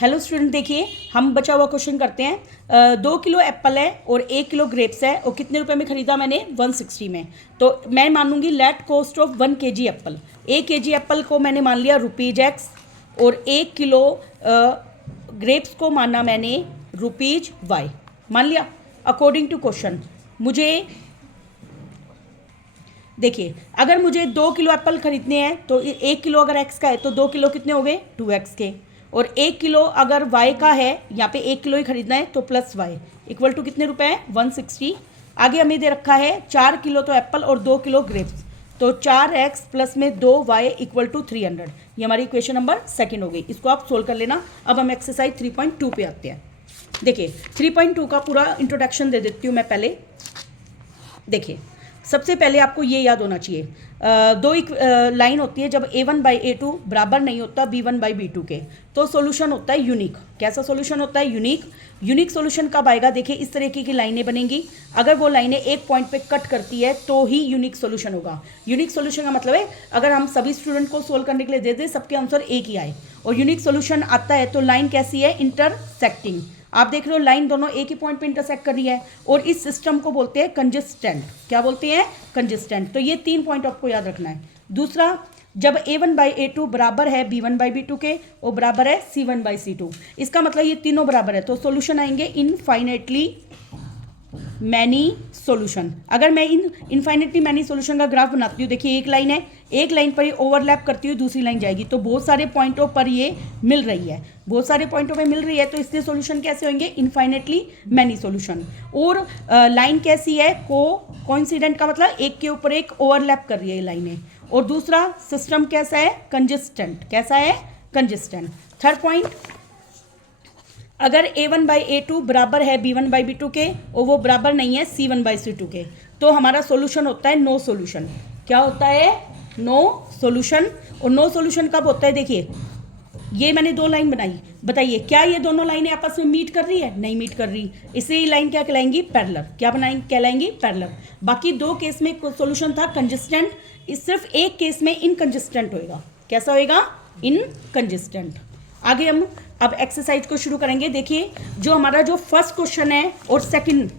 Hello student, देखिए हम बचा हुआ क्वेश्चन करते हैं। 2 किलो एप्पल है और 1 किलो ग्रेप्स है और कितने रुपए में ख़रीदा मैंने 160 में। तो मैं मानूंगी let cost of 1 kg apple. 1 kg apple को मैंने मान लिया ₹X और 1 किलो ग्रेप्स को माना मैंने ₹Y मान लिया अकॉर्डिंग टू क्वेश्चन। मुझे देखिए, अगर मुझे 2 किलो एप्पल खरीदने हैं तो 1 किलो अगर x का है तो 2 किलो कितने हो गए 2x के, और 1 किलो अगर y का है, यहाँ पे 1 किलो ही खरीदना है तो प्लस y इक्वल टू कितने रुपए हैं 160। आगे हमें दे रखा है 4 किलो तो एप्पल और 2 किलो ग्रेप्स, तो 4x प्लस में 2y इक्वल टू 300। ये हमारी इक्वेशन नंबर सेकंड हो गई। इसको आप सोल्व कर लेना। अब हम एक्सरसाइज 3.2 पे आते हैं। देखिए 3.2 का पूरा इंट्रोडक्शन दे देती हूँ मैं पहले। देखिए सबसे पहले आपको ये याद होना चाहिए, दो एक लाइन होती है जब A1/A2 बराबर नहीं होता B1/B2 के, तो सॉल्यूशन होता है यूनिक। कैसा सॉल्यूशन होता है यूनिक। यूनिक सॉल्यूशन कब आएगा, देखिए इस तरीके की लाइनें बनेंगी। अगर वो लाइनें एक पॉइंट पे कट करती है तो ही यूनिक सॉल्यूशन होगा। यूनिक सॉल्यूशन का मतलब है अगर हम सभी स्टूडेंट को सोल्व करने के लिए दे दें, सबके आंसर एक ही आए, और यूनिक सॉल्यूशन आता है तो लाइन कैसी है इंटरसेक्टिंग। आप देख रहे हो लाइन दोनों एक ही पॉइंट पे इंटरसेक्ट कर रही है, और इस सिस्टम को बोलते हैं कंजिस्टेंट। क्या बोलते हैं कंजिस्टेंट। तो ये 3 पॉइंट आपको याद रखना है। दूसरा, जब A1/A2 बराबर है B1/B2 के और बराबर है C1/C2, इसका मतलब ये तीनों बराबर है तो सॉल्यूशन आएंगे इनफाइनेटली मैनी सॉल्यूशन। अगर मैं इनफाइनेटली मैनी सॉल्यूशन का ग्राफ बनाती हूँ, देखिए एक लाइन है, एक लाइन पर ये ओवरलैप करती हुई दूसरी लाइन जाएगी, तो बहुत सारे पॉइंटों पर ये मिल रही है, बहुत सारे पॉइंटों पे मिल रही है, तो इससे सॉल्यूशन कैसे होंगे इनफाइनेटली मैनी सॉल्यूशन। और लाइन कैसी है कोइंसिडेंट का मतलब एक के ऊपर एक ओवरलैप कर रही है ये लाइनें। और दूसरा सिस्टम कैसा है कंजिस्टेंट। कैसा है कंजिस्टेंट। थर्ड पॉइंट, अगर A1/A2 बराबर है B1/B2 के और वो बराबर नहीं है C1/C2 के, तो हमारा सॉल्यूशन होता है नो सॉल्यूशन। क्या होता है नो सॉल्यूशन। और नो सॉल्यूशन कब होता है, देखिए ये मैंने 2 लाइन बनाई, बताइए क्या ये दोनों लाइनें आपस में मीट कर रही है, नहीं मीट कर रही, इससे ये लाइन क्या कहलाएंगी पैरेलल। क्या बनाएंगी कहलाएंगी पैरेलल। बाकी 2 केस में सॉल्यूशन था कंजिस्टेंट, सिर्फ एक केस में इनकंजिस्टेंट होएगा। कैसा होएगा इनकंजिस्टेंट। आगे हम अब एक्सरसाइज को शुरू करेंगे। देखिए जो हमारा जो फर्स्ट क्वेश्चन है और सेकंड,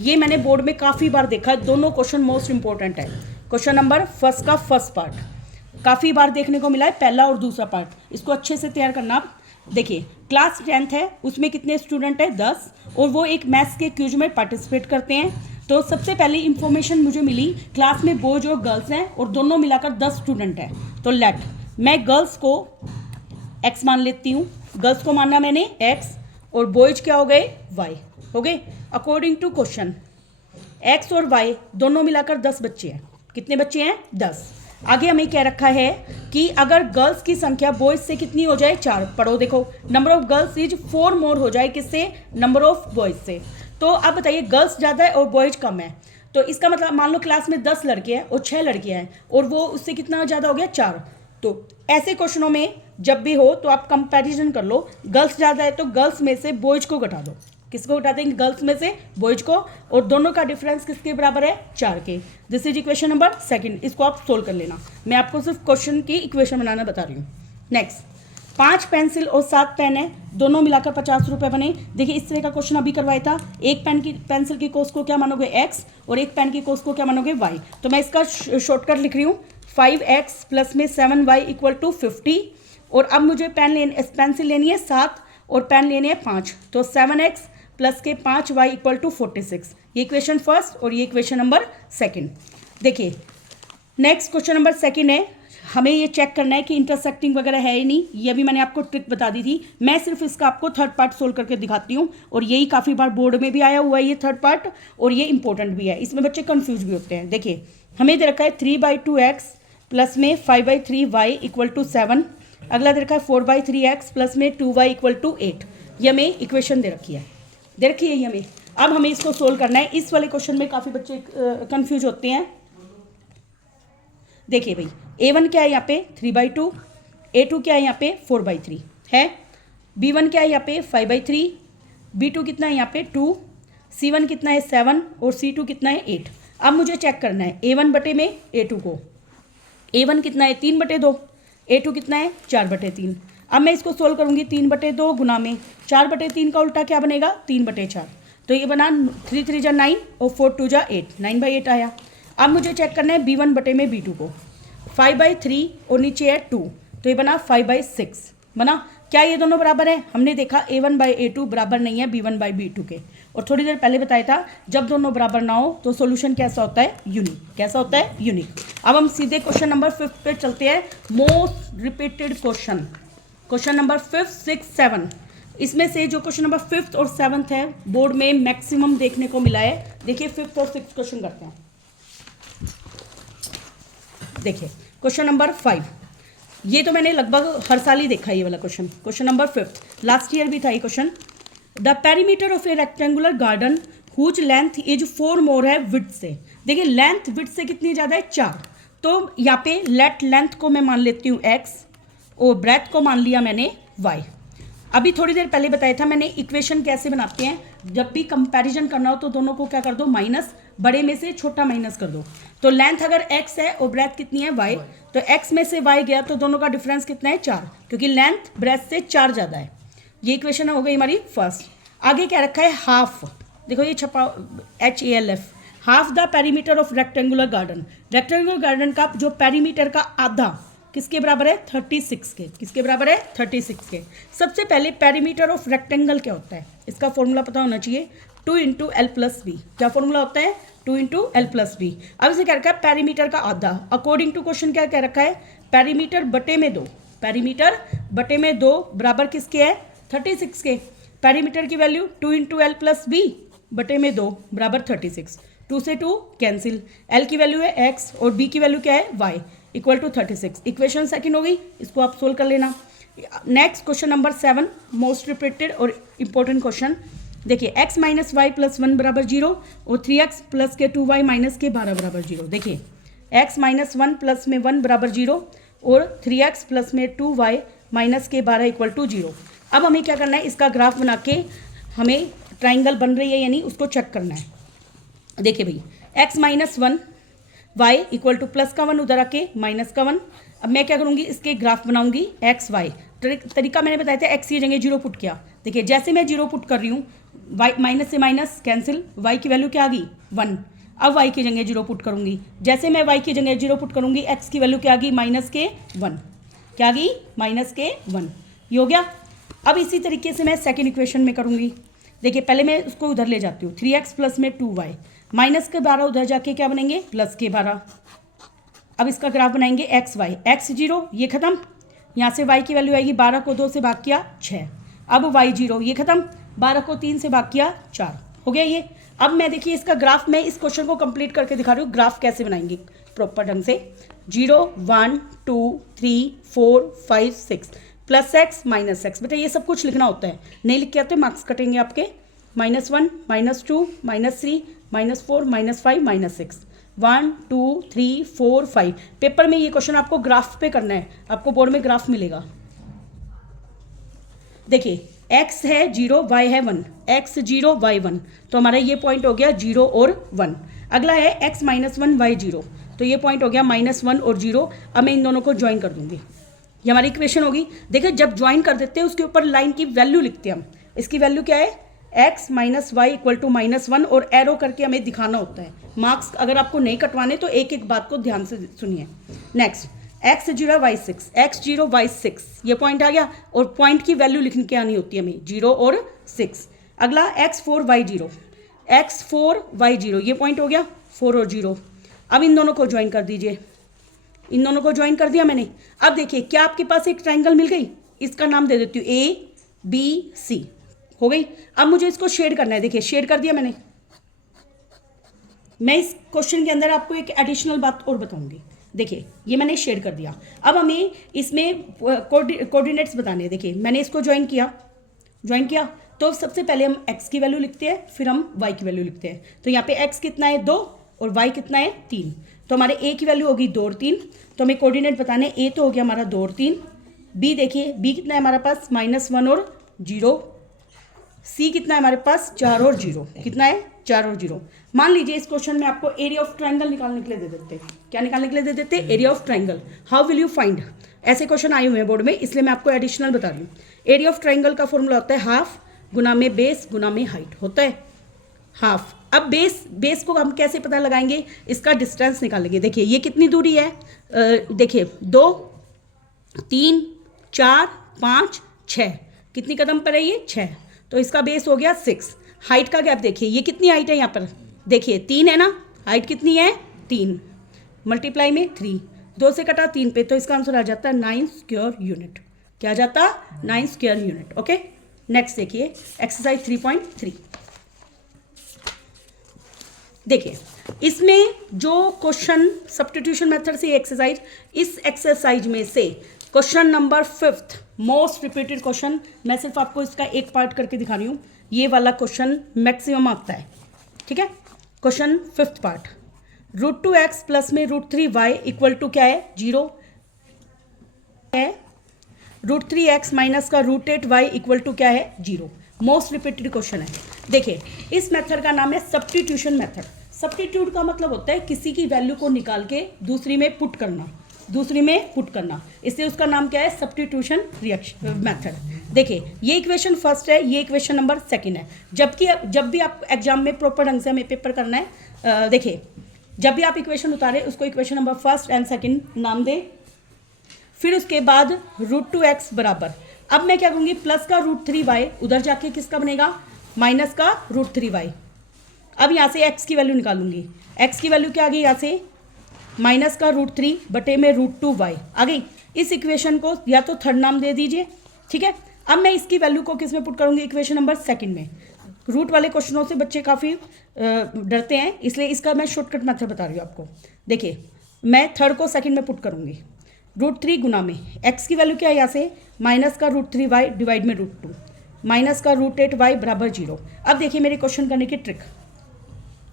ये मैंने बोर्ड में काफ़ी बार देखा है, दोनों क्वेश्चन मोस्ट इंपॉर्टेंट है। क्वेश्चन नंबर फर्स्ट का फर्स्ट पार्ट काफ़ी बार देखने को मिला है, पहला और दूसरा पार्ट। इसको अच्छे से तैयार करना आप। देखिए क्लास 10th है, उसमें कितने स्टूडेंट है 10, और वो एक मैथ्स के क्विज में पार्टिसिपेट करते हैं। तो सबसे पहले इंफॉर्मेशन मुझे मिली क्लास में बॉयज और गर्ल्स हैं और दोनों मिलाकर 10 स्टूडेंट हैं। तो लेट मैं गर्ल्स को x मान लेती हूँ, गर्ल्स को माना मैंने x और बॉयज क्या हो गए y हो गए। अकॉर्डिंग टू क्वेश्चन x और y दोनों मिलाकर 10 बच्चे हैं। कितने बच्चे हैं 10। आगे हमें क्या रखा है कि अगर गर्ल्स की संख्या बॉयज से कितनी हो जाए 4, पढ़ो देखो, नंबर ऑफ गर्ल्स इज 4 मोर हो जाए किससे नंबर ऑफ बॉयज से। तो अब बताइए गर्ल्स ज़्यादा है और बॉयज कम है, तो इसका मतलब मान लो क्लास में 10 लड़के हैं और 6 लड़कियां हैं और वो उससे कितना ज़्यादा हो गया 4। तो ऐसे क्वेश्चनों में जब भी हो तो आप कंपैरिजन कर लो, गर्ल्स ज़्यादा है तो गर्ल्स में से बॉयज को घटा दो। किसको घटा देंगे गर्ल्स में से बॉयज को, और दोनों का डिफरेंस किसके बराबर है 4 के। This is equation number second. इसको आप सोल्व कर लेना, मैं आपको सिर्फ क्वेश्चन की इक्वेशन बनाना बता रही हूँ। नेक्स्ट, 5 पेंसिल और 7 पेन है, दोनों मिलाकर 50 रुपये बने। देखिए इस तरह का क्वेश्चन अभी करवाया था। एक पेंसिल की कॉस्ट को क्या मानोगे x और एक पेन की कॉस्ट को क्या मानोगे y। तो मैं इसका शॉर्टकट लिख रही हूँ, 5x प्लस में 7y इक्वल टू 50। और अब मुझे पेंसिल लेनी है 7 और पेन लेनी है 5, तो 7x प्लस के 5y इक्वल टू 46। ये इक्वेशन फर्स्ट और ये इक्वेशन नंबर सेकंड। देखिए नेक्स्ट क्वेश्चन नंबर सेकंड है, हमें ये चेक करना है कि इंटरसेक्टिंग वगैरह है ही नहीं। ये भी मैंने आपको ट्रिक बता दी थी, मैं सिर्फ इसका आपको थर्ड पार्ट सोल्व करके दिखाती हूँ, और यही काफ़ी बार बोर्ड में भी आया हुआ है ये थर्ड पार्ट, और ये इंपॉर्टेंट भी है, इसमें बच्चे कंफ्यूज भी होते हैं। देखिए हमें दे रखा है 3/2x प्लस में 5/3y इक्वल टू 7। अगला दे रखा है 4/3x प्लस में 2y इक्वल टू 8। ये हमें इक्वेशन दे रखी है ये हमें। अब हमें इसको सोल्व करना है। इस वाले क्वेश्चन में काफ़ी बच्चे कंफ्यूज होते हैं। देखिए भाई A1 क्या है यहाँ पे 3/2, A2 क्या है यहाँ पे 4/3 है, B1 क्या है यहाँ पे 5/3, B2 कितना है यहाँ पे 2, C1 कितना है 7 और C2 कितना है 8। अब मुझे चेक करना है A1 बटे में A2 को। A1 कितना है 3/2, A2 कितना है 4/3। अब मैं इसको सोल्व करूँगी 3/2 गुना में 4/3 का उल्टा क्या बनेगा 3/4। तो ये बना 3 3 जा 9 और 4 2 जा 8, 9/8 आया। अब मुझे चेक करना है B1 बटे में B2 को, 5/3 और नीचे है 2, तो ये बना 5/6 बना। क्या ये दोनों बराबर है? हमने देखा A1/A2 बराबर नहीं है B1/B2 के, और थोड़ी देर पहले बताया था जब दोनों बराबर ना हो तो सॉल्यूशन कैसा होता है? यूनिक। कैसा होता है? यूनिक। अब हम सीधे क्वेश्चन नंबर 5 पे चलते हैं। Most repeated question, question number 5, 6, 7। इसमें से जो क्वेश्चन नंबर 5th और 7th है बोर्ड में मैक्सिमम देखने को मिला है। देखिए 5th और 6th क्वेश्चन करते हैं। देखिए क्वेश्चन नंबर 5, ये तो मैंने लगभग हर साल ही देखा है ये वाला question. Question number 5, last year भी था ये question. The perimeter of a rectangular garden whose length is 4 more है विड्थ से। देखिए लेंथ विड्थ से कितनी ज़्यादा है? 4। तो यहाँ पे लेट लेंथ को मैं मान लेती हूँ x और ब्रेथ को मान लिया मैंने y। अभी थोड़ी देर पहले बताया था मैंने इक्वेशन कैसे बनाते हैं। जब भी कंपैरिजन करना हो तो दोनों को क्या कर दो? माइनस, बड़े में से छोटा माइनस कर दो। तो लेंथ अगर x है और ब्रेथ कितनी है? y, तो x में से y गया तो दोनों का डिफरेंस कितना है? 4, क्योंकि लेंथ ब्रेथ से 4 ज़्यादा है। ये इक्वेशन हो गई हमारी फर्स्ट। आगे क्या रखा है? हाफ। देखो ये छपा HALF, half the perimeter of rectangular garden. Rectangular garden का जो पेरीमीटर का आधा किसके बराबर है? 36 के। किसके बराबर है? 36 के। सबसे पहले पेरीमीटर ऑफ रेक्टेंगल क्या होता है? इसका फॉर्मूला पता होना चाहिए, 2 × L+B। क्या फॉर्मूला होता है? 2 × L+B। अब इसे क्या रखा है? पेरीमीटर का आधा। अकॉर्डिंग टू क्वेश्चन क्या क्या रखा है? पेरीमीटर बटे में 2, पेरीमीटर बटे में 2 बराबर किसके है? 36 के। पेरीमीटर की वैल्यू 2 × L+B बटे में 2 बराबर 36। 2 से 2 कैंसिल, L की वैल्यू है x और B की वैल्यू क्या है? y equal to 36। Equation second हो गई, इसको आप सोल्व कर लेना। Next question number 7, most repeated और इम्पोर्टेंट क्वेश्चन। देखिए x - y + 1 बराबर 0 और 3x + के 2y - के 12 बराबर 0। देखिए x - 1 + में 1 बराबर 0 और 3x + में 2y - के 12 इक्वल टू 0। अब हमें क्या करना है? इसका ग्राफ बना के हमें ट्राइंगल बन रही है या नहीं उसको चेक करना है। देखिए भाई x - 1 y equal two plus का 1 उधर आके माइनस का 1। अब मैं क्या करूँगी? इसके ग्राफ बनाऊंगी x y। तरीका मैंने बताया था, x की जगह 0 पुट किया। देखिए जैसे मैं 0 पुट कर रही हूँ, y माइनस से माइनस कैंसिल, y की वैल्यू क्या आ गई? 1। अब y की जगह 0 पुट करूँगी। जैसे मैं y की जगह 0 पुट करूँगी, x की वैल्यू क्या आ गई? -1। क्या आ गई? -1। ये हो गया। अब इसी तरीके से मैं सेकेंड इक्वेशन में करूँगी। देखिए पहले मैं उसको उधर ले जाती हूँ, 3x + में 2y माइनस के 12 उधर जाके क्या बनेंगे? प्लस के 12। अब इसका ग्राफ बनाएंगे x y, x 0 ये खत्म, यहाँ से y की वैल्यू आएगी 12 को 2 से भाग किया 6। अब y 0 ये खत्म, 12 को 3 से भाग किया 4। हो गया ये। अब मैं देखिए इसका ग्राफ, मैं इस क्वेश्चन को कंप्लीट करके दिखा रही हूँ ग्राफ कैसे बनाएंगे प्रॉपर ढंग से। 0 1 2 3 4 5 6 +x -x। बेटा ये सब कुछ लिखना होता है, नहीं लिख के आते मार्क्स कटेंगे आपके। -1 -2 -3 -4 -5 -6 1 2 3 4 5। पेपर में ये क्वेश्चन आपको ग्राफ पे करना है, आपको बोर्ड में ग्राफ मिलेगा। देखिए x है 0 y है 1, x 0 y 1, तो हमारा ये पॉइंट हो गया 0 और 1। अगला है x - 1 y 0, तो ये पॉइंट हो गया -1 और 0। अब मैं इन दोनों को ज्वाइन कर दूंगी, ये हमारी इक्वेशन होगी। देखिए जब ज्वाइन कर देते हैं उसके ऊपर लाइन की वैल्यू लिखते हैं हम। इसकी वैल्यू क्या है? x - y इक्वल टू -1 और एरो करके हमें दिखाना होता है। मार्क्स अगर आपको नहीं कटवाने तो एक एक बात को ध्यान से सुनिए। Next x 0 y 6, x 0 y 6 ये पॉइंट आ गया, और पॉइंट की वैल्यू लिखने के आनी होती है हमें 0 और 6। अगला x 4 y 0, x 4 y 0 ये पॉइंट हो गया 4 और 0। अब इन दोनों को ज्वाइन कर दीजिए, इन दोनों को ज्वाइन कर दिया मैंने। अब देखिए क्या आपके पास एक ट्राइंगल मिल गई, इसका नाम दे देती हूँ ABC। हो गई। अब मुझे इसको शेड करना है। देखिए शेड कर दिया मैंने। मैं इस क्वेश्चन के अंदर आपको एक एडिशनल बात और बताऊंगी। देखिए ये मैंने शेड कर दिया। अब हमें इसमें कोऑर्डिनेट्स बताने हैं। देखिए मैंने इसको ज्वाइन किया तो सबसे पहले हम x की वैल्यू लिखते हैं, फिर हम y की वैल्यू लिखते हैं। तो यहाँ पे x कितना है 2 और y कितना है 3, तो हमारे a की वैल्यू होगी 2 और 3। तो हमें कोऑर्डिनेट बताने, a तो हो गया हमारा 2 और 3, b देखिए b कितना है हमारे पास -1 और 0, c कितना है हमारे पास 4 और 0, कितना है 4 और 0। मान लीजिए इस क्वेश्चन में आपको एरिया ऑफ ट्राइंगल निकालने के लिए दे देते हैं। क्या निकालने के लिए दे देते हैं? Area of triangle. How will you find ऐसे क्वेश्चन आए हुए हैं बोर्ड में, इसलिए मैं आपको एडिशनल बता रही हूँ। एरिया ऑफ ट्राइंगल का फॉर्मूला होता है हाफ गुना में बेस गुना में हाइट होता है हाफ। अब बेस को हम कैसे पता लगाएंगे, इसका डिस्टेंस निकालेंगे। देखिए ये कितनी दूरी है, देखिए 2 3 4 5 6, कितनी कदम पर है ये 6, तो इसका बेस हो गया 6। हाइट का गैप देखिए, ये कितनी हाइट है यहाँ पर, देखिए 3 है ना, हाइट कितनी है 3 मल्टीप्लाई में 3, 2 से कटा 3 पे, तो इसका आंसर आ जाता है 9 स्क्वायर यूनिट। क्या आ जाता, 9 स्क्वायर यूनिट। ओके, नेक्स्ट देखिए एक्सरसाइज 3.3। देखिए इसमें जो क्वेश्चन सब्स्टिट्यूशन मेथड से एक्सरसाइज, इस एक्सरसाइज में से question number 5th most repeated question, मैं सिर्फ आपको इसका एक पार्ट करके दिखा रही हूँ, ये वाला क्वेश्चन मैक्सिमम आता है। ठीक है, question 5th part, √2x plus में √3y इक्वल टू क्या है 0 है, √3x माइनस का √8y इक्वल टू क्या है 0। मोस्ट रिपीटेड क्वेश्चन है। देखिए इस मेथड का नाम है सब्स्टिट्यूशन मेथड। सब्स्टिट्यूट का मतलब होता है किसी की वैल्यू को निकाल के दूसरी में पुट करना, इसलिए उसका नाम क्या है, सब्स्टिट्यूशन रिएक्शन मेथड। देखिए ये इक्वेशन फर्स्ट है, ये इक्वेशन नंबर 2 है। जबकि जब भी आप एग्जाम में प्रॉपर ढंग से हमें पेपर करना है, देखिए जब भी आप इक्वेशन उतारें उसको इक्वेशन नंबर 1 एंड 2 नाम दें, फिर उसके बाद √2x बराबर, अब मैं क्या करूँगी, प्लस का √3y, उधर जाके किसका बनेगा, माइनस का √3y। अब यहाँ से x की वैल्यू निकालूंगी, x की वैल्यू क्या आ गई, यहाँ से माइनस का √3 बटे में √2y आ गई। इस इक्वेशन को या तो थर्ड नाम दे दीजिए। ठीक है, अब मैं इसकी वैल्यू को किस में पुट करूँगी, इक्वेशन नंबर 2 में। रूट वाले क्वेश्चनों से बच्चे काफ़ी डरते हैं, इसलिए इसका मैं शॉर्टकट मेथड बता रही हूँ आपको। देखिए मैं थर्ड को 2 में पुट करूँगी, √3 गुना में x की वैल्यू क्या है, यहाँ से माइनस का √3y डिवाइड में √2 माइनस का √8y बराबर 0। अब देखिए मेरे क्वेश्चन करने की ट्रिक,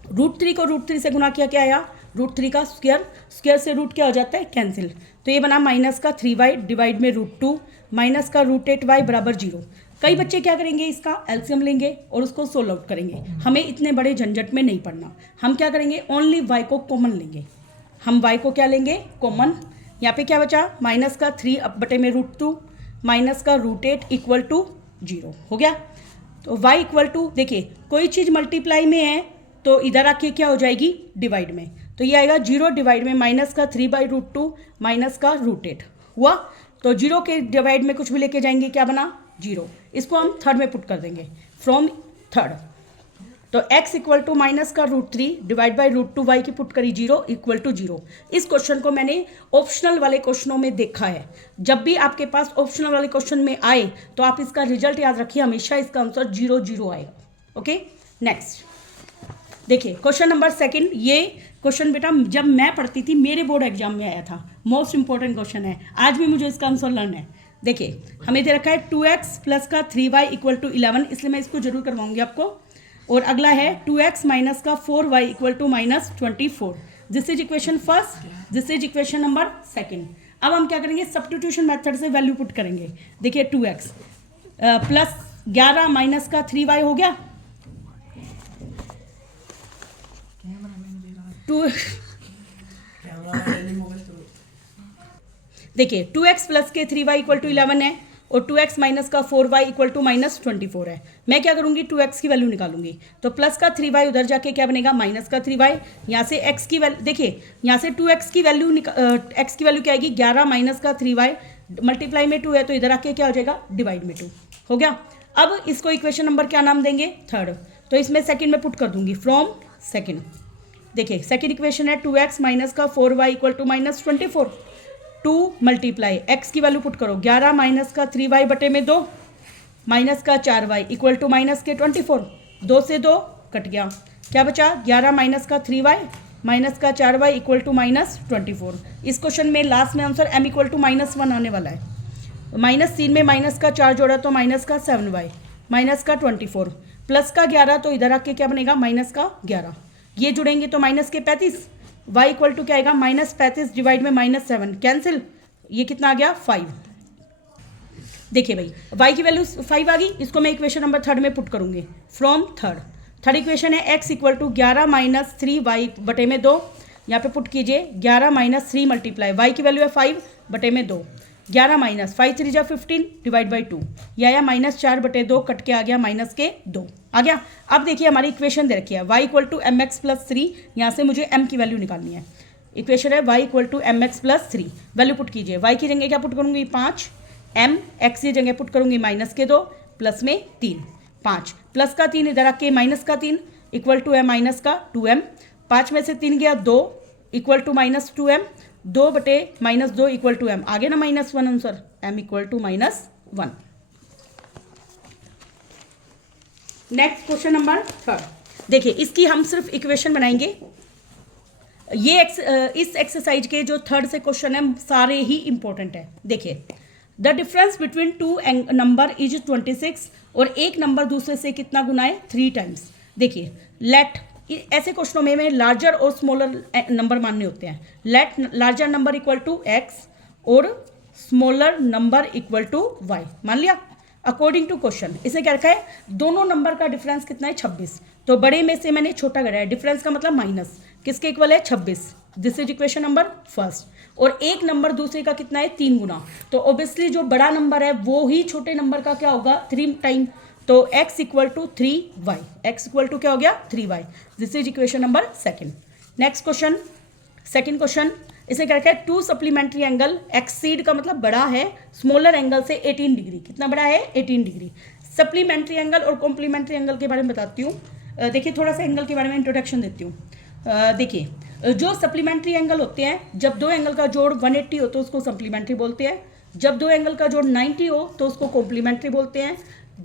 √3 को √3 से गुना किया, क्या आया, √3 का स्क्वायर से रूट क्या हो जाता है, कैंसिल, तो ये बना माइनस का 3y डिवाइड में √2 माइनस का √8y बराबर 0। कई बच्चे क्या करेंगे, इसका एलसीएम लेंगे और उसको सोल्व आउट करेंगे। हमें इतने बड़े झंझट में नहीं पड़ना, हम क्या करेंगे, ओनली y को कॉमन लेंगे। हम y को क्या लेंगे, कॉमन। यहाँ पे क्या बचा, माइनस का 3 अब बटे में √2 माइनस का √8 इक्वल टू 0 हो गया। तो y इक्वल टू, देखिए कोई चीज़ मल्टीप्लाई में है तो इधर आके क्या हो जाएगी, डिवाइड में, तो ये आएगा 0 डिवाइड में माइनस का 3/√2 माइनस का √8 हुआ। तो 0 के डिवाइड में कुछ भी लेके जाएंगे, क्या बना 0। इसको हम थर्ड में पुट कर देंगे, फ्रॉम थर्ड। तो x इक्वल टू माइनस का √3 डिवाइड बाई √2y की पुट करी 0 इक्वल टू 0। इस क्वेश्चन को मैंने ऑप्शनल वाले क्वेश्चनों में देखा है। जब भी आपके पास ऑप्शनल वाले क्वेश्चन में आए तो आप इसका रिजल्ट याद रखिए, हमेशा इसका आंसर 0 0 आएगा। ओके, नेक्स्ट देखिए क्वेश्चन नंबर 2। ये क्वेश्चन बेटा जब मैं पढ़ती थी मेरे बोर्ड एग्जाम में आया था, मोस्ट इंपॉर्टेंट क्वेश्चन है, आज भी मुझे इसका आंसर लर्न है। देखिए हमें दे रखा है 2x प्लस का 3y इक्वल टू 11, इसलिए मैं इसको जरूर करवाऊंगी आपको। और अगला है 2x माइनस का 4y equal to minus 24। This is equation first, this is equation number 2। अब हम क्या करेंगे, सब्स्टिट्यूशन मेथड से वैल्यू पुट करेंगे। देखिए 2x प्लस 11 माइनस का 3y हो गया, देखिए 2x प्लस के 3y इक्वल टू 11 है और 2x माइनस का 4y इक्वल टू माइनस 24 है। मैं क्या करूंगी, 2x की वैल्यू निकालूंगी, तो प्लस का 3y उधर जाके क्या बनेगा, माइनस का 3y। यहाँ से x की वैल्यू, देखिए यहाँ से 2x की वैल्यू x की वैल्यू क्या आएगी, 11 माइनस का 3y मल्टीप्लाई में 2 है, तो इधर आके क्या हो जाएगा, डिवाइड में 2 हो गया। अब इसको इक्वेशन नंबर क्या नाम देंगे, थर्ड, तो इसमें 2 में पुट कर दूंगी, फ्रॉम 2। देखिए सेकेंड इक्वेशन है 2x माइनस का 4y equal to minus 24। 2 multiply x की वैल्यू पुट करो, 11 माइनस का 3y बटे में 2 माइनस का 4y इक्वल टू माइनस के 24। 2 से 2 कट गया, क्या बचा, 11 माइनस का 3y माइनस का 4y इक्वल टू माइनस 24। इस क्वेश्चन में लास्ट में आंसर m इक्वल टू -1 आने वाला है। -3 में माइनस का 4 जोड़ा तो माइनस का 7y माइनस का 24 प्लस का 11, तो इधर आके क्या बनेगा, माइनस का 11, ये जुड़ेंगे तो माइनस के 35। y इक्वल टू क्या आएगा, -35 डिवाइड में -7 कैंसिल, ये कितना आ गया 5। देखिए भाई y की वैल्यू 5 आ गई, इसको मैं इक्वेशन नंबर 3 में पुट करूंगी, फ्रॉम थर्ड इक्वेशन है x equal to 11 minus 3y बटे में 2, यहाँ पे पुट कीजिए 11 माइनस 3 मल्टीप्लाई y की वैल्यू है 5 बटे में 2, 11 माइनस 5 3 जा 15 डिवाइड बाई 2, या -4/2 कट के आ गया -2 आ गया। अब देखिए हमारी इक्वेशन दे रखी है y equal to m x plus 3, यहाँ से मुझे m की वैल्यू निकालनी है। इक्वेशन है y equal to m x plus 3, value put कीजिए। y की जगह क्या पुट करूँगी 5, m x की जगह पुट करूँगी -2 प्लस में 3, 5 प्लस का 3 इधर आके माइनस का 3 इक्वल टू है माइनस का 2m, 5 में से 3 गया 2 equal to -2m, 2/-2 equal to m, आगे ना -1 answer, m equal to -1। Next question number 3, देखिए इसकी हम सिर्फ इक्वेशन बनाएंगे। ये इस एक्सरसाइज के जो थर्ड से क्वेश्चन है सारे ही इंपॉर्टेंट है। देखिए the difference between two number is 26, और एक नंबर दूसरे से कितना गुना है 3 टाइम्स। देखिए लेट, ऐसे क्वेश्चनों में लार्जर और स्मॉलर नंबर मानने होते हैं। Let larger number equal to x और smaller number equal to y, मान लिया अकॉर्डिंग टू क्वेश्चन। इसे क्या रखा है, दोनों नंबर का डिफरेंस कितना है 26, तो बड़े में से मैंने छोटा करा है, डिफरेंस का मतलब माइनस, किसके इक्वल है 26, this is equation number first. और एक नंबर दूसरे का कितना है 3 गुना, तो ऑब्वियसली जो बड़ा नंबर है वो ही छोटे नंबर का क्या होगा 3 टाइम, तो x equal to 3y, x equal to क्या हो गया 3y, this is equation number second. Next question, second question, इसे क्या रखा है, 2 सप्लीमेंट्री एंगल एक्सीड का मतलब बड़ा है स्मॉलर एंगल से 18 डिग्री, कितना बड़ा है 18 डिग्री। सप्लीमेंट्री एंगल और कॉम्प्लीमेंट्री एंगल के बारे में बताती हूँ। देखिए थोड़ा सा एंगल के बारे में इंट्रोडक्शन देती हूँ। देखिए जो सप्लीमेंट्री एंगल होते हैं, जब दो एंगल का जोड़ 180 हो तो उसको सप्लीमेंट्री बोलते हैं, जब दो एंगल का जोड़ 90 हो तो उसको कॉम्प्लीमेंट्री बोलते हैं,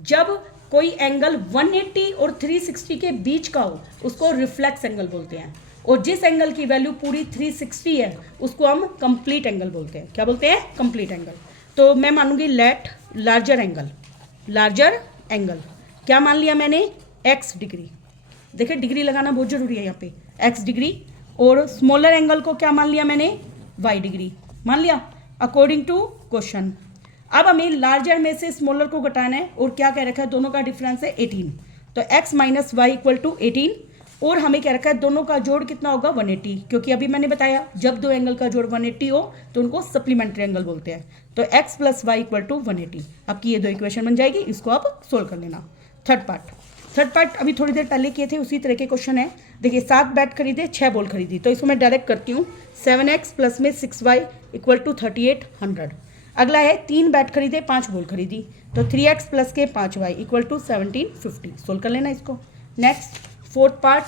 जब कोई एंगल 180 और 360 के बीच का हो उसको रिफ्लेक्स एंगल बोलते हैं, और जिस एंगल की वैल्यू पूरी 360 है उसको हम कंप्लीट एंगल बोलते हैं। क्या बोलते हैं, कंप्लीट एंगल। तो मैं मानूंगी let larger angle, larger angle क्या मान लिया मैंने x डिग्री, देखिए डिग्री लगाना बहुत जरूरी है यहाँ पे, x डिग्री, और स्मॉलर एंगल को क्या मान लिया मैंने y डिग्री, मान लिया अकॉर्डिंग टू क्वेश्चन। अब हमें लार्जर में से स्मॉलर को घटाना है, और क्या कह रखा है, दोनों का डिफरेंस है 18, तो x minus y equal to 18, और हमें क्या रखा है दोनों का जोड़ कितना होगा 180, क्योंकि अभी मैंने बताया जब दो एंगल का जोड़ 180 हो तो उनको सप्लीमेंट्री एंगल बोलते हैं, तो x plus y equal to 180। आपकी ये दो इक्वेशन बन जाएगी, इसको आप सोल्व कर लेना। थर्ड पार्ट अभी थोड़ी देर पहले किए थे, उसी तरह के क्वेश्चन है। देखिए 7 बैट खरीदे 6 बॉल खरीदी, तो इसको मैं डायरेक्ट करती हूँ, 7x प्लस में 6y इक्वल टू 3800। अगला है 3 बैट खरीदे 5 बॉल खरीदी, तो 3x प्लस के 5y इक्वल टू 1750, सोल्व कर लेना इसको। नेक्स्ट फोर्थ पार्ट,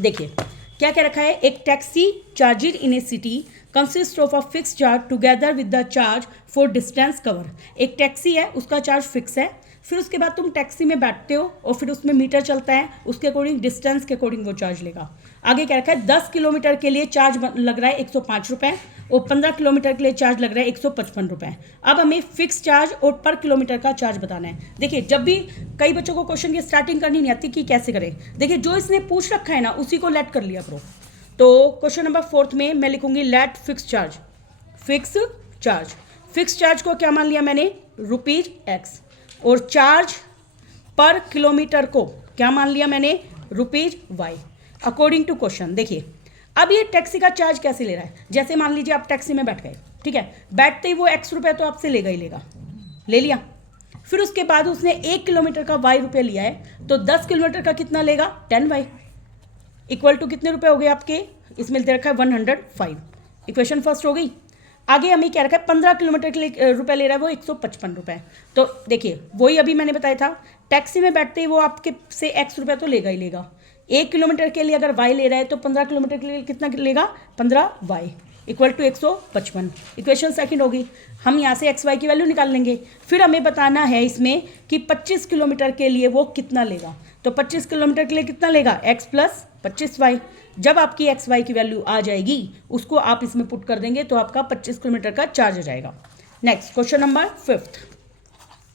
देखिए क्या क्या रखा है, एक taxi charged in A city consist of a fix charge together with the charge for distance cover. एक टैक्सी है उसका चार्ज फिक्स है, फिर उसके बाद तुम टैक्सी में बैठते हो और फिर उसमें मीटर चलता है, उसके अकॉर्डिंग डिस्टेंस के अकॉर्डिंग वो चार्ज लेगा। आगे क्या रखा है, 10 किलोमीटर के लिए चार्ज लग रहा है 105 रुपये, और 15 किलोमीटर के लिए चार्ज लग रहा है 155 रुपये। अब हमें फिक्स चार्ज और पर किलोमीटर का चार्ज बताना है। देखिए जब भी कई बच्चों को क्वेश्चन की स्टार्टिंग करनी नहीं आती कि कैसे करें, देखिए जो इसने पूछ रखा है ना उसी को लेट कर लिया करो। तो क्वेश्चन नंबर 4 में मैं लिखूंगी let fix charge, fix charge को क्या मान लिया मैंने ₹x, और चार्ज पर किलोमीटर को क्या मान लिया मैंने ₹y अकॉर्डिंग टू क्वेश्चन। देखिए अब ये टैक्सी का चार्ज कैसे ले रहा है, जैसे मान लीजिए आप टैक्सी में बैठ गए, ठीक है, बैठते ही वो x रुपये तो आपसे लेगा ही लेगा, ले लिया, फिर उसके बाद उसने 1 किलोमीटर का y रुपये लिया है, तो 10 किलोमीटर का कितना लेगा 10y इक्वल टू कितने रुपए हो गए आपके, इसमें दे रखा है 105। इक्वेशन फर्स्ट हो गई। आगे हमें क्या रखा है 15 किलोमीटर के लिए रुपए ले रहा है वो 155 रुपये। तो देखिए वही अभी मैंने बताया था, टैक्सी में बैठते ही वो आपके से x रुपये तो लेगा ही लेगा। 1 किलोमीटर के लिए अगर y ले रहा है तो 15 किलोमीटर के लिए कितना लेगा 15y equal to 155। Equation second होगी। हम यहाँ से एक्स वाई की वैल्यू निकाल लेंगे, फिर हमें बताना है इसमें कि 25 किलोमीटर के लिए वो कितना लेगा, तो 25 किलोमीटर के लिए कितना लेगा x प्लस 25y। जब आपकी एक्स वाई की वैल्यू आ जाएगी उसको आप इसमें पुट कर देंगे तो आपका 25 किलोमीटर का चार्ज आ जाएगा। नेक्स्ट क्वेश्चन नंबर 5,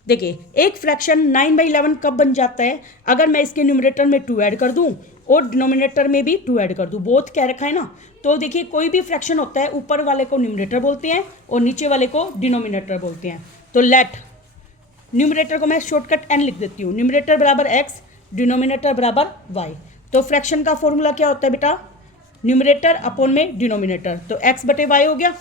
देखिए एक फ्रैक्शन 9/11 कब बन जाता है, अगर मैं इसके न्यूमरेटर में 2 ऐड कर दूं और डिनोमिनेटर में भी 2 ऐड कर दूं, बोथ क्या रखा है ना। तो देखिए कोई भी फ्रैक्शन होता है ऊपर वाले को न्यूमरेटर बोलते हैं और नीचे वाले को डिनोमिनेटर बोलते हैं। तो लेट न्यूमरेटर को मैं शॉर्टकट n लिख देती हूँ, न्यूमरेटर बराबर x, डिनोमिनेटर बराबर y। तो फ्रैक्शन का फॉर्मूला क्या होता है बेटा, न्यूमरेटर अपॉन में डिनोमिनेटर, तो x बटे y हो गया।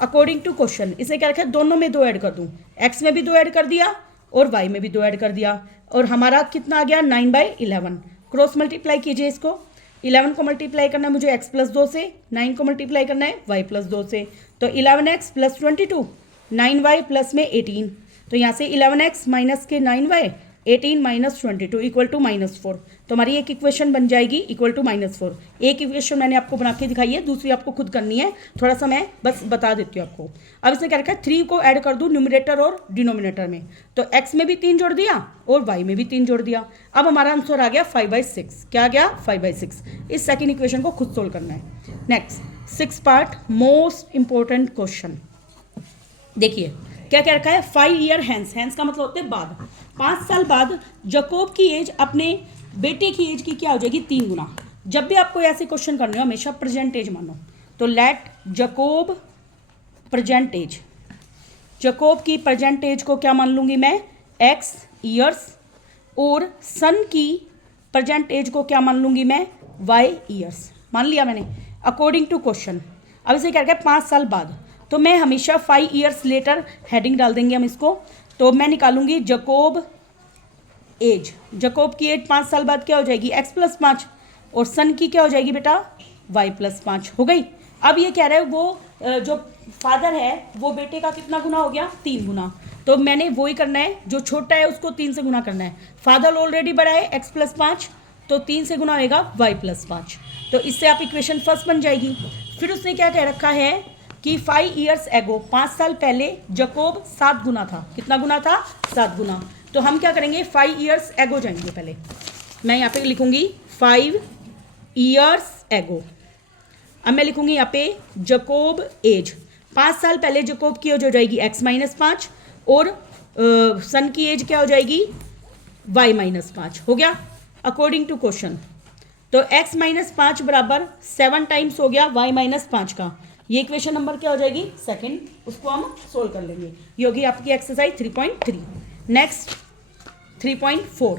अकॉर्डिंग टू क्वेश्चन इसने क्या रखा है, दोनों में 2 ऐड कर दूँ, एक्स में भी 2 ऐड कर दिया और वाई में भी 2 ऐड कर दिया, और हमारा कितना आ गया 9/11। क्रॉस मल्टीप्लाई कीजिए इसको, 11 को मल्टीप्लाई करना है मुझे x + 2 से, 9 को मल्टीप्लाई करना है y + 2 से, तो 11x + 22, 9y प्लस में 18, तो यहाँ से 11x माइनस के 9y, 18 - 22 इक्वल टू -4। तो हमारी एक इक्वेशन बन जाएगी इक्वल टू -4। एक इक्वेशन मैंने आपको बना के दिखाई है, दूसरी आपको खुद करनी है, थोड़ा सा मैं बस बता देती हूँ आपको। अब इसने क्या रखा है, 3 को ऐड कर दूँ न्यूमरेटर और डिनोमिनेटर में, तो x में भी 3 जोड़ दिया और y में भी 3 जोड़ दिया। अब हमारा आंसर आ गया 5/6। क्या आ गया 5/6। इस सेकेंड इक्वेशन को खुद सोल्व करना है। Next 6 part most important question देखिए क्या क्या रखा है, 5 ईयर हैंस, हैंस का मतलब होता है बाद, 5 साल बाद जकोब की एज अपने बेटे की एज की क्या हो जाएगी 3 गुना। जब भी आपको ऐसे क्वेश्चन करने हो हमेशा प्रेजेंट एज मानो, तो late Jacob present as, Jacob की प्रेजेंट एज को क्या मान लूंगी मैं x ईयर्स, और सन की प्रेजेंट एज को क्या मान लूंगी मैं y ईयर्स, मान लिया मैंने अकॉर्डिंग टू क्वेश्चन। अब इसे क्या है 5 साल बाद, तो मैं हमेशा 5 ईयर्स लेटर हेडिंग डाल देंगे हम इसको, तो मैं निकालूंगी जकोब एज, जकोब की एज 5 साल बाद क्या हो जाएगी x + 5, और सन की क्या हो जाएगी बेटा y + 5 हो गई। अब ये कह रहा है वो जो फादर है वो बेटे का कितना गुना हो गया 3 गुना, तो मैंने वही करना है, जो छोटा है उसको 3 से गुना करना है। फादर ऑलरेडी बड़ा है x + 5, तो 3 से गुना होएगा y + 5, तो इससे आप इक्वेशन फर्स्ट बन जाएगी। फिर उसने क्या कह रखा है कि 5 ईयर्स एगो, 5 साल पहले जकोब 7 गुना था, कितना गुना था 7 गुना, तो हम क्या करेंगे 5 ईयर्स एगो जाएंगे। पहले मैं यहाँ पे लिखूंगी 5 ईयर्स एगो, अब मैं लिखूंगी यहाँ पे जकोब एज, 5 साल पहले जकोब की एज हो जाएगी x - 5, और सन की एज क्या हो जाएगी y - 5 हो गया अकॉर्डिंग टू क्वेश्चन। तो x - 5 बराबर 7 टाइम्स हो गया y - 5 का, ये इक्वेशन नंबर क्या हो जाएगी सेकंड, उसको हम सोल्व कर लेंगे। ये होगी आपकी एक्सरसाइज 3.3। नेक्स्ट 3.4